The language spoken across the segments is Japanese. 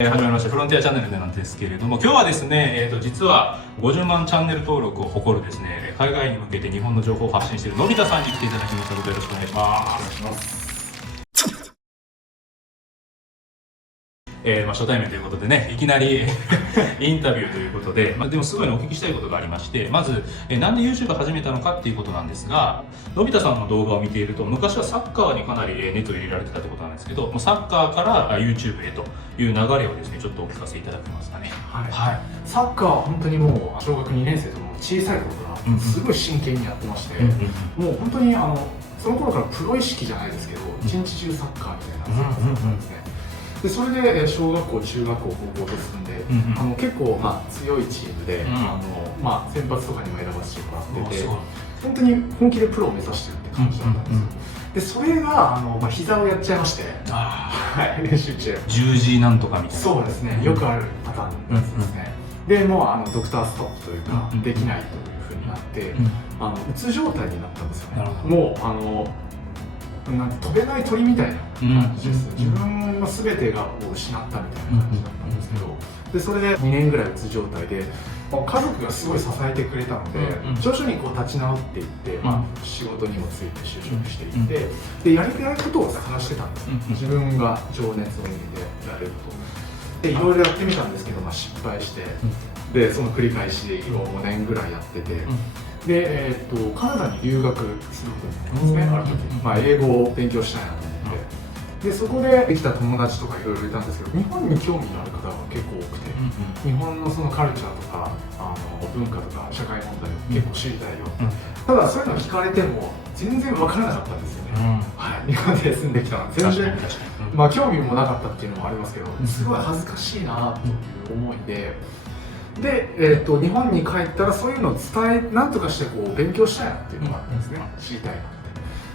始まりましたフロンティアチャンネルなんですけれども、今日はですね、実は50万チャンネル登録を誇るですね、海外に向けて日本の情報を発信しているのび太さんに来ていただきましたので、よろしくお願いします。初対面ということでね、いきなりインタビューということで、でもすごいお聞きしたいことがありまして、まず、なんで YouTube 始めたのかっていうことなんですが、のび太さんの動画を見ていると、昔はサッカーにかなり熱を入れられてたってことなんですけど、もうサッカーから YouTube へという流れをですね、ちょっとお聞かせいただけますかね。はい、サッカーは本当にもう小学2年生とも小さい頃からすごい真剣にやってまして、もう本当にその頃からプロ意識じゃないですけど、一日中サッカーみたいな生活だったんですね。でそれで小学校、中学校、高校と進んで、結構強いチームで、選抜とかにも選ばせてもらってて、本当に本気でプロを目指してるって感じだったんですよ。でそれが膝をやっちゃいまして、練習中十字なんとかみたいな。そうですね、よくあるパターンのやつですね。でもうドクターストップというか、できないというふうになって、うつ状態になったんですよね。もう飛べない鳥みたいな感じです。自分の全てが失ったみたいな感じだったんですけど、でそれで2年ぐらいうつ状態で、家族がすごい支えてくれたので、徐々に立ち直っていって、仕事にもついて就職していって、でやりたいことを探してたんです。自分が情熱を見てやれることでいろいろやってみたんですけど、失敗して、でその繰り返しを5年ぐらいやってて。でカナダに留学することになったんですね、ある時。英語を勉強したいなと思って、でそこでできた友達とかいろいろいたんですけど、日本に興味のある方が結構多くて、日本のそのカルチャーとか文化とか社会問題を結構知りたいよ、ただそういうの聞かれても全然分からなかったんですよね。日本で住んできたので全然興味もなかったっていうのもありますけど、すごい恥ずかしいなという思いで。で、日本に帰ったらそういうのをなんとかして勉強したいなっていうのがあったんですね。知りたいなっ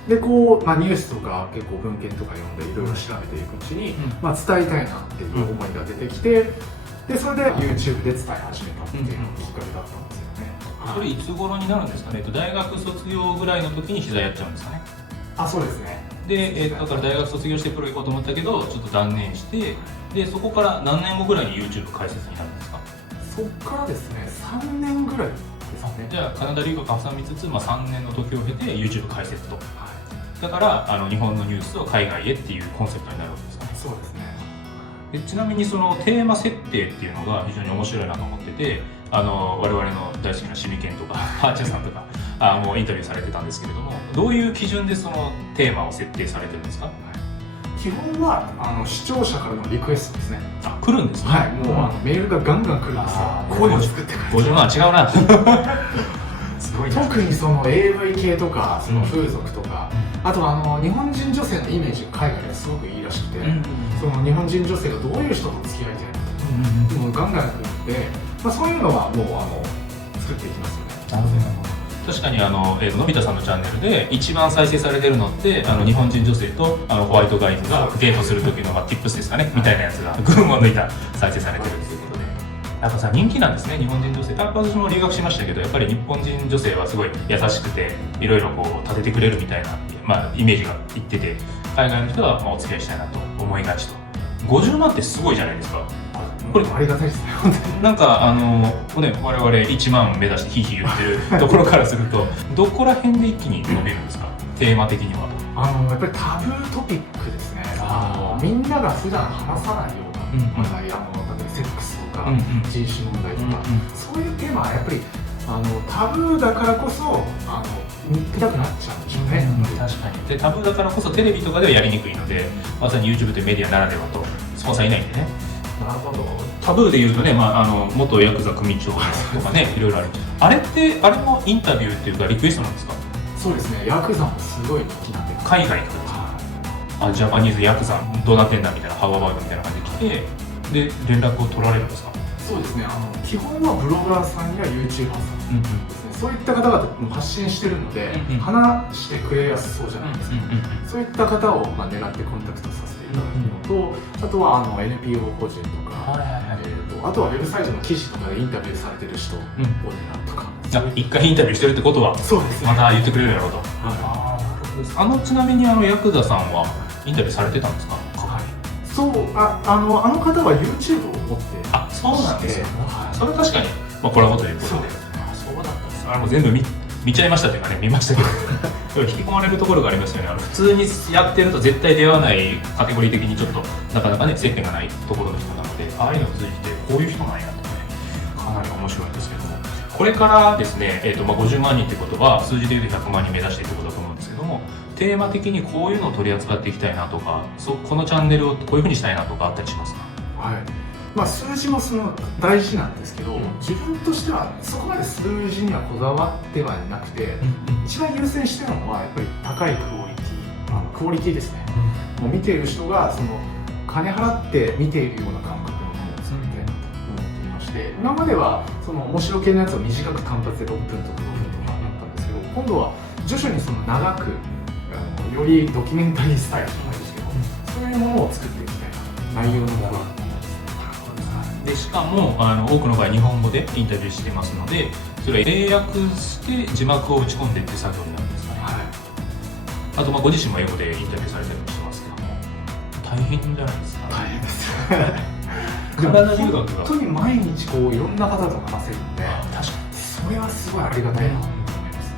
て。でニュースとか結構文献とか読んでいろいろ調べていくうちに、伝えたいなっていう思いが出てきて、でそれで YouTube で伝え始めたっていうのがきっかけだったんですよね。それいつ頃になるんですかね。大学卒業ぐらいの時に膝やっちゃうんですかね。そうですね。で、だから大学卒業してプロ行こうと思ったけどちょっと断念して、でそこから何年後ぐらいに YouTube 開設になるんですか。そっからですね、3年ぐらいですね。じゃあカナダ留学挟みつつ、3年の時を経て YouTube 開設と、だから日本のニュースを海外へっていうコンセプトになるわけですかね。そうですね。ちなみにそのテーマ設定っていうのが非常に面白いなと思ってて、我々の大好きなシミケンとかハーチャさんとかもうインタビューされてたんですけれども、どういう基準でそのテーマを設定されてるんですか。基本は視聴者からのリクエストですね。来るんですね。もうメールがガンガン来るんですよ。こういうの作ってくれて。50万違うな。すごいな。特にその AV 系とかその風俗とか、あと日本人女性のイメージが海外ではすごくいいらしくて、その日本人女性がどういう人と付き合いたいのか、もうガンガン来るので、そういうのはもう作っていきますよね。確かにのび太さんのチャンネルで一番再生されてるのって日本人女性とホワイトガイズがデートする時のtipsですかねみたいなやつが群を抜いた再生されてるっていうことで、やっぱさ人気なんですね日本人女性。私も留学しましたけど、やっぱり日本人女性はすごい優しくていろいろ立ててくれるみたいな、イメージがいってて、海外の人はお付き合いしたいなと思いがちと。50万ってすごいじゃないですか。これありがたいですね、本当に。なんか我々1万目指してヒーヒー言ってるところからするとどこら辺で一気に伸びるんですか、テーマ的には。やっぱりタブートピックですね。みんなが普段話さないような話題、例えばセックスとか人種問題とか、そういうテーマはやっぱりタブーだからこそ言ってたくなっちゃうんでしょうね。確かに。でタブーだからこそテレビとかではやりにくいので、まさに YouTube というメディアならではと、スポンサーいないんでね。なるほど。タブーでいうとね、元ヤクザ組長とかね、いろいろある。あれもインタビューっていうかリクエストなんですか。そうですね、ヤクザもすごい人気なんで。海外の人ですか。ジャパニーズヤクザどうなってんだみたいな、ハワーバーグみたいな感じで来て、で連絡を取られるんですか。そうですね、基本はブロガーさんや YouTuber さんですね、そういった方々も発信してるので、話してくれやすそうじゃないですか。そういった方を狙ってコンタクトさせていただくのと、あとはNPO 法人とか、あとはウェブサイトの記事とかでインタビューされてる人を狙うとか。一回インタビューしてるってことは、そうですね、また言ってくれるやろうと。ちなみにヤクザさんはインタビューされてたんですか。そそう、あの方は YouTube を持って、あ、そうなんですよ。はい、それ確かに、まあ、コラボということで、そうだったんです。もう全部見ちゃいましたというかね、見ましたけど、引き込まれるところがありますよね。普通にやってると絶対出会わないカテゴリー的にちょっとなかなかね接点がないところの人なので、ああいうのを通じてこういう人なんやとね、かなり面白いんですけども、これからですね、50万人ってことは数字でいうと100万人目指していくことだと思うんですけども、テーマ的にこういうのを取り扱っていきたいなとか、このチャンネルをこういうふうにしたいなとかあったりしますか？はい、まあ、数字も大事なんですけど、自分としてはそこまで数字にはこだわってはなくて、一番優先してるのはやっぱり高いクオリティですね。もう見ている人が金払って見ているような感覚のものを作りたいなと思っていまして、今までは面白系のやつを短く単発で6分とか5分とかだったんですけど、今度は徐々に長くよりドキュメンタリースタイルじゃないですけど、そういうものを作っていきたいな、内容のものは。でしかも多くの場合日本語でインタビューしてますので、それを英訳して字幕を打ち込んでいって作業になるんですかね。はい、あとご自身も英語でインタビューされたりもしてますけども、大変じゃないですか？大変ですカナダ留学が本当に毎日いろんな方と話せるので、確かにそれはすごいありがたいなと思います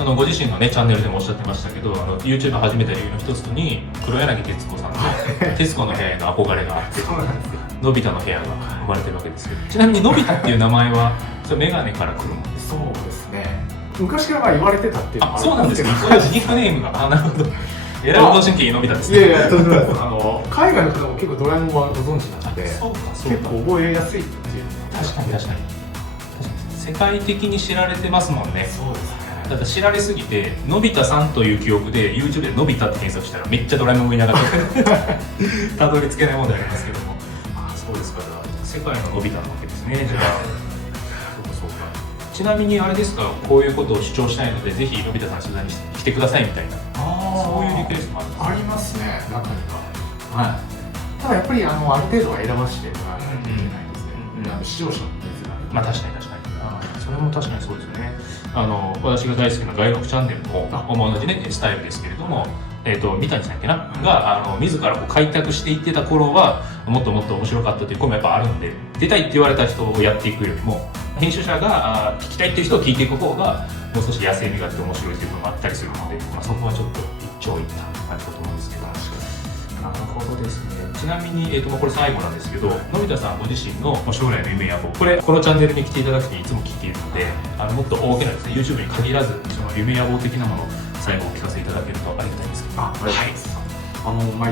ね。ご自身のねチャンネルでもおっしゃってましたけど、YouTube 始めた理由の一つに黒柳徹子さんの「徹子の部屋」への憧れがあって、そうなんですよ。のび太の部屋が生まれてるわけですけど、ちなみにのび太っていう名前はそれメガネから来るもんですか？そうですね、昔から言われてたっていうのはそうなんですか。そういうニックネームがなるほど。えらい運動神経いいのび太ですね。いやいや、とんでもないです。海外の方も結構ドラえもんはご存知なので、そうか結構覚えやすいっていう。確かに世界的に知られてますもんね。そうですね。だって知られすぎて、のび太さんという記憶で YouTube でのび太って検索したらめっちゃドラえもん見ながらたどり着けないものでありますけども、そうですから世界ののび太なわけですね。じゃあそうか。ちなみにあれですか、こういうことを主張したいのでぜひのび太さん取材に来てくださいみたいな、そういうリクエストもあるんですか？ありますね、中には。はい。ただやっぱりある程度は選ばせてもらわないといけないですね。視聴者のニーズが。確かにそれも確かにそうですよね。私が大好きな外国チャンネルも同じねスタイルですけれども、三谷さんが自ら開拓していってた頃はもっともっと面白かったという声もやっぱあるんで、出たいって言われた人をやっていくよりも編集者が聞きたいっていう人を聞いていく方がもう少し野生味があって面白いという部分もあったりするので、そこはちょっと一長一短感じだと思うんですけど。なるほどですね。ちなみに、これ最後なんですけど、のび太さんご自身の将来の夢やこのチャンネルに来ていただくといつも聞いているので、もっと大きなですね YouTube に限らずその夢や望的なものを最後お聞かせいただけるとありがたいんですけど。はい。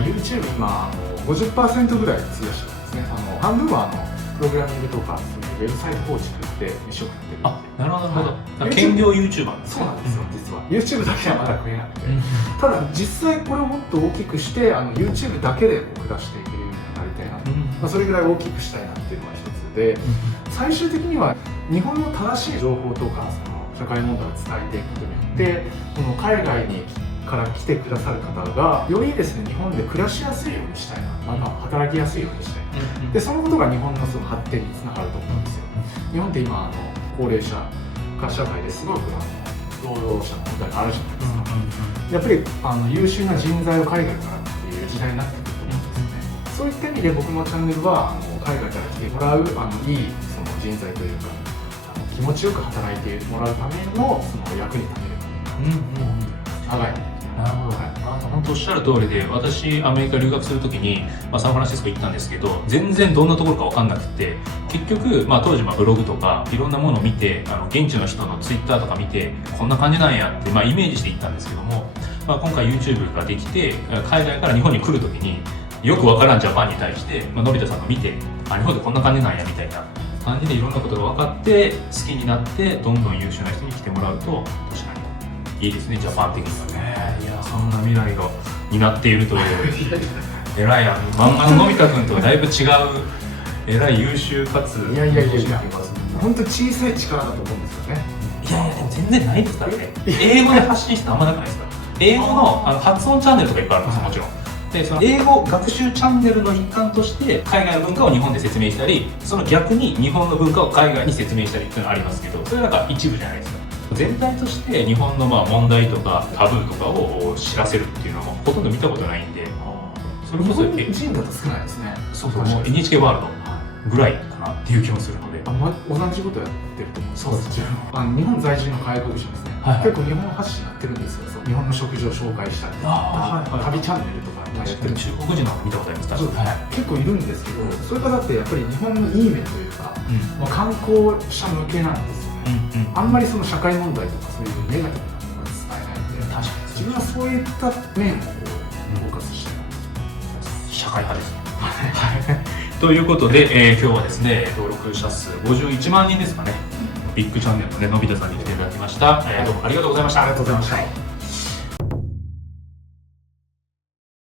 YouTube 今50% ぐらい費やしてるんですね。半分はプログラミングとかそういうウェブサイト構築って一生懸命やってる。なるほど。兼業 YouTuber そうなんですよ、実は YouTube だけはまだ食えなくて、ただ実際これをもっと大きくして YouTube だけで暮らしていけるようになりたいなと、それぐらい大きくしたいなっていうのが一つで、最終的には日本の正しい情報とか社会問題を伝えていくことによって、海外から来てくださる方がよりですね日本で暮らしやすいようにしたいな、働きやすいようにしたいな、でそのことが日本の発展につながると思うんですよ。日本って今高齢者化社会ですごく労働者の問題があるじゃないですか。やっぱり優秀な人材を海外からっていう時代になってくると思うんですよね。そういった意味で僕のチャンネルは海外から来てもらういい人材というか気持ちよく働いてもらうための役に立てれば長い。なるほど。本当おっしゃる通りで、私アメリカ留学するときに、サンフランシスコ行ったんですけど、全然どんなところか分かんなくて、結局、当時ブログとかいろんなものを見て、現地の人のツイッターとか見てこんな感じなんやって、イメージして行ったんですけども、今回 YouTube ができて海外から日本に来るときによく分からんジャパンに対して、のび太さんが見て日本でこんな感じなんやみたいな感じでいろんなことが分かって好きになってどんどん優秀な人に来てもらうと確かにいいですね、ジャパン的にはね。いや、そんな未来が担っているというえらい漫画ののび太くんとはだいぶ違うえらい優秀かついや本当小さい力だと思うんですよね。いやでも全然ないですからね。英語で発信してあんまなくないですか？英語の発音チャンネルとかいっぱいあるんですよ、もちろん。でその英語学習チャンネルの一環として海外の文化を日本で説明したり、その逆に日本の文化を海外に説明したりっていうのがありますけど、それは一部じゃないですか。全体として日本の問題とかタブーとかを知らせるっていうのはほとんど見たことないんで、それこそ日本人だと少ないですね。そうそう、もう NHK ワールドぐらいかなっていう気もするので、同じことやってると思うんです。そうです日本在住の外国人ですね、はいはい、結構日本発信やってるんですよ。日本の食事を紹介したり、旅チャンネルとかやってる。中国人の見たことあります。確かに、結構いるんですけど、それからだってやっぱり日本のいい面というか、観光者向けなんですよね。あんまりその社会問題とかそういうネガティブなものは伝えないので、自分はそういった面をフォーカスして社会派ですね。ということで、今日はですね、登録者数51万人ですかね、ビッグチャンネルのね、のび太さんに来ていただきました。どうもありがとうございました。ありがとうございました。